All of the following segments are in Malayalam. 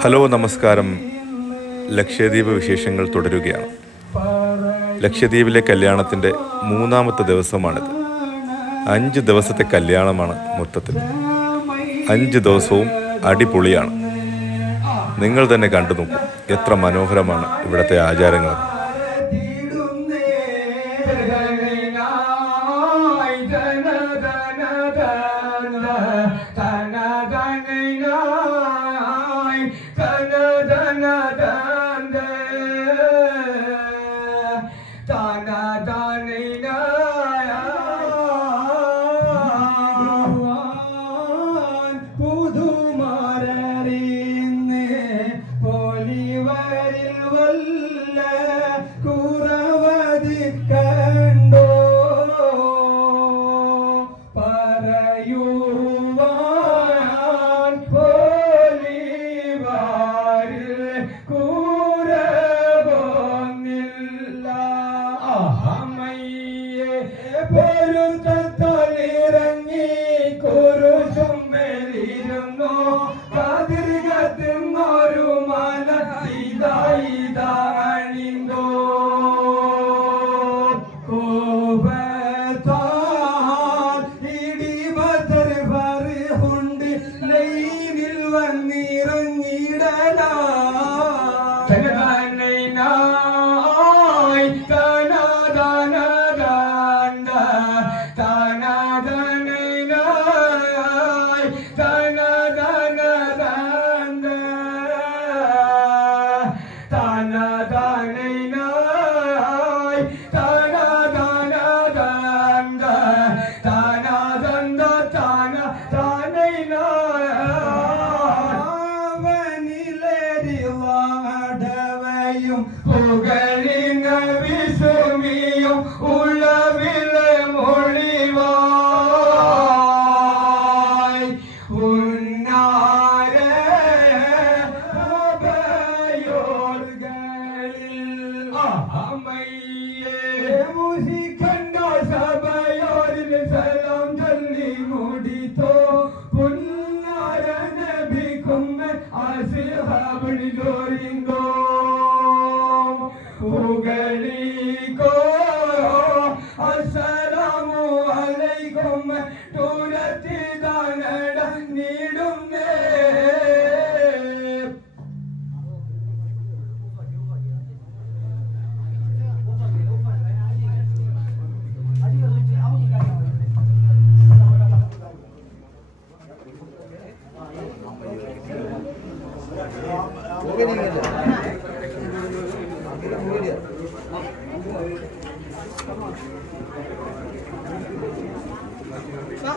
ഹലോ നമസ്കാരം. ലക്ഷദ്വീപ് വിശേഷങ്ങൾ തുടരുകയാണ്. ലക്ഷദ്വീപിലെ കല്യാണത്തിന്റെ മൂന്നാമത്തെ ദിവസമാണിത്. അഞ്ച് ദിവസത്തെ കല്യാണമാണ് മൊത്തത്തിൽ. അഞ്ച് ദിവസവും അടിപൊളിയാണ്. നിങ്ങൾ തന്നെ കണ്ടു നോക്കും എത്ര മനോഹരമാണ് ഇവിടുത്തെ ആചാരങ്ങൾ turn the வேண்டாம் o lugar Đó.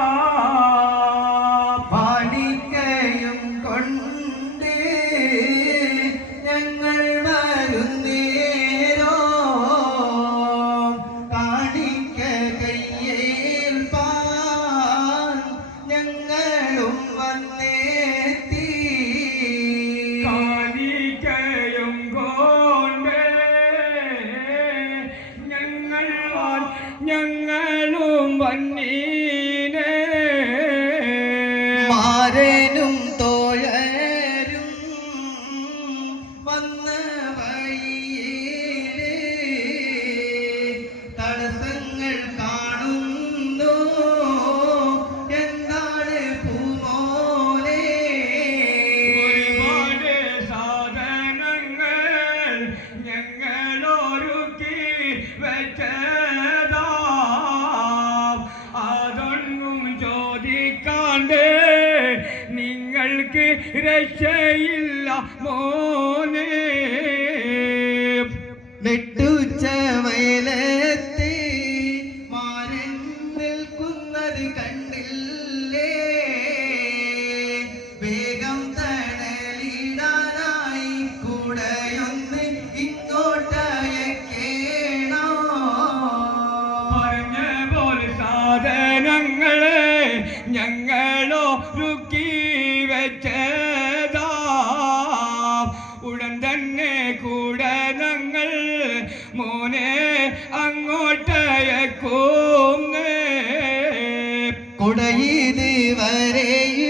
കുടയിതുവരെയും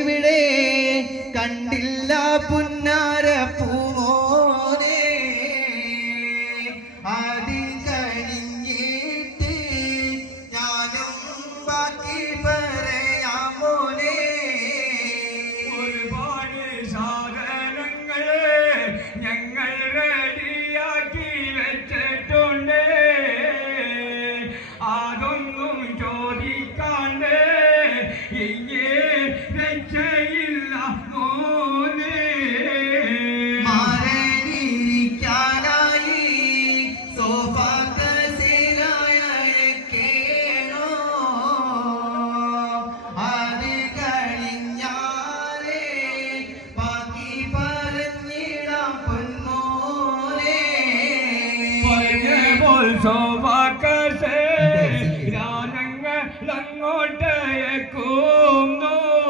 ديكم نور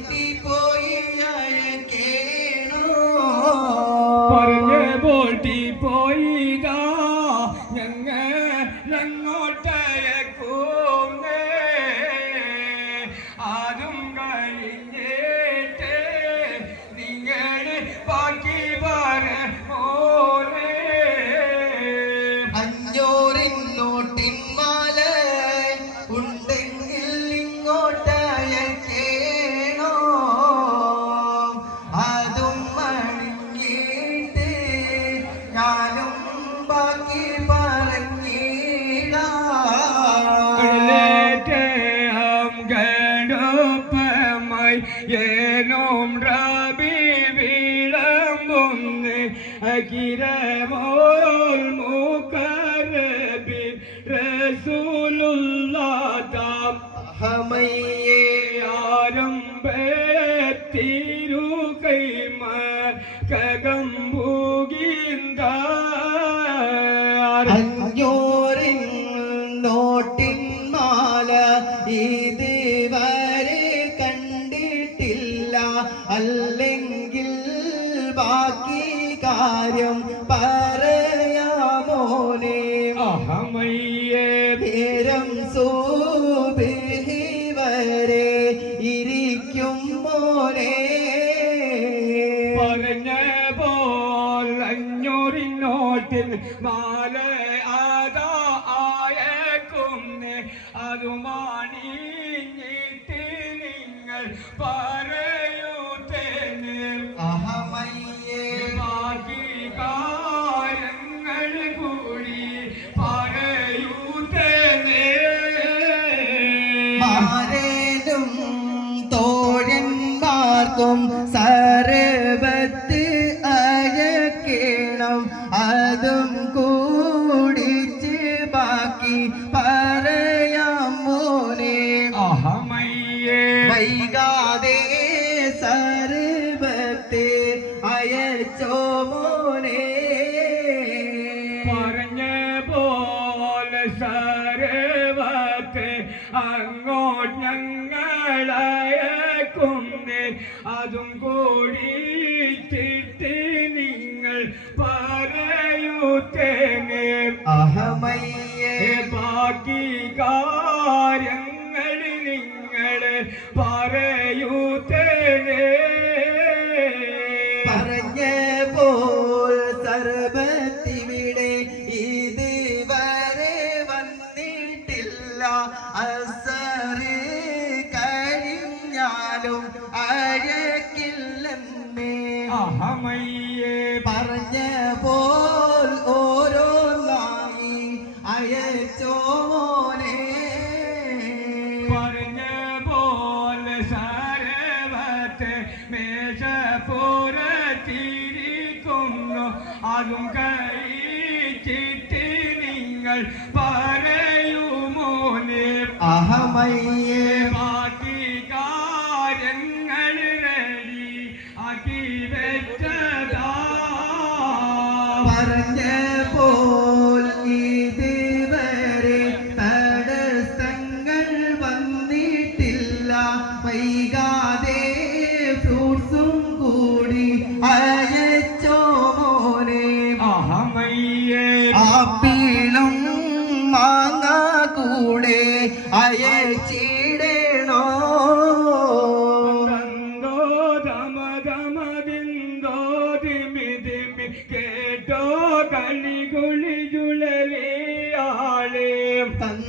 hindi po ಕೈ ಕಗಂಬೂಗಿಂದ ചൊരഞ്ഞ പോൽ അഞ്ഞൂറിനോട്ടിൽ മാല ആതാ ആയേക്കും അതുമാ അതും കൂടിച്ച് ബാക്കി പറയാം മോനെ. അഹമയ്യേ വൈകാതെ സർവത്തെ അയച്ചോ മോനെ. പറഞ്ഞ പോലെ സർവത്തെ അങ്ങോട്ട് ഞങ്ങളയക്കുന്നേ അതും കൂടി നിങ്ങൾ പറ ബാക്കി കാര്യങ്ങളിൽ നിങ്ങളെ പാർ അമ്മയെ പാട്ടികാരങ്ങൾ റെഡി ആക്കി വെച്ചതാ പറഞ്ഞ പോൽ ഇത് தன்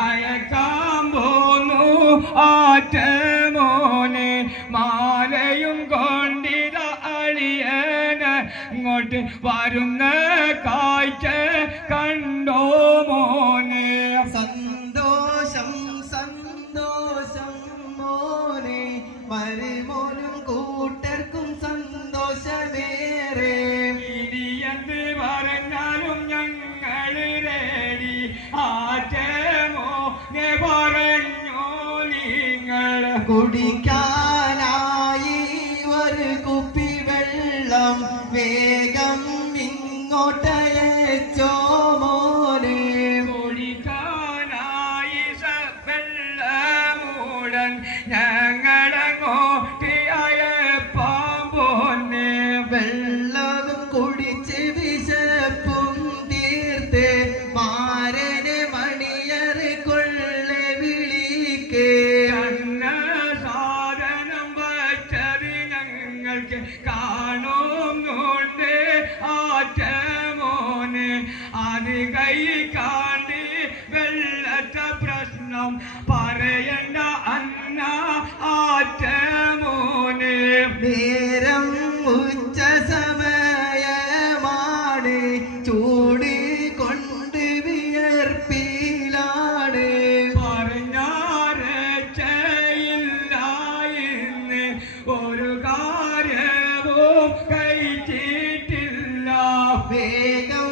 അയക്കാൻ പോന്നു ആറ്റമോനെ മാലയും കൊണ്ടിത അളിയന ഇങ്ങോട്ട് വരുന്ന വേഗം ഇങ്ങോട്ടയ നിങ്ങൾക്ക് കാണുന്നുണ്ട് ആറ്റമോനെ. അത് കാണ്ടി വെള്ളത്തെ പ്രശ്നം പറയണ്ട അന്ന ആറ്റമോനെ. നേരം ഉച്ച സമയം Pegam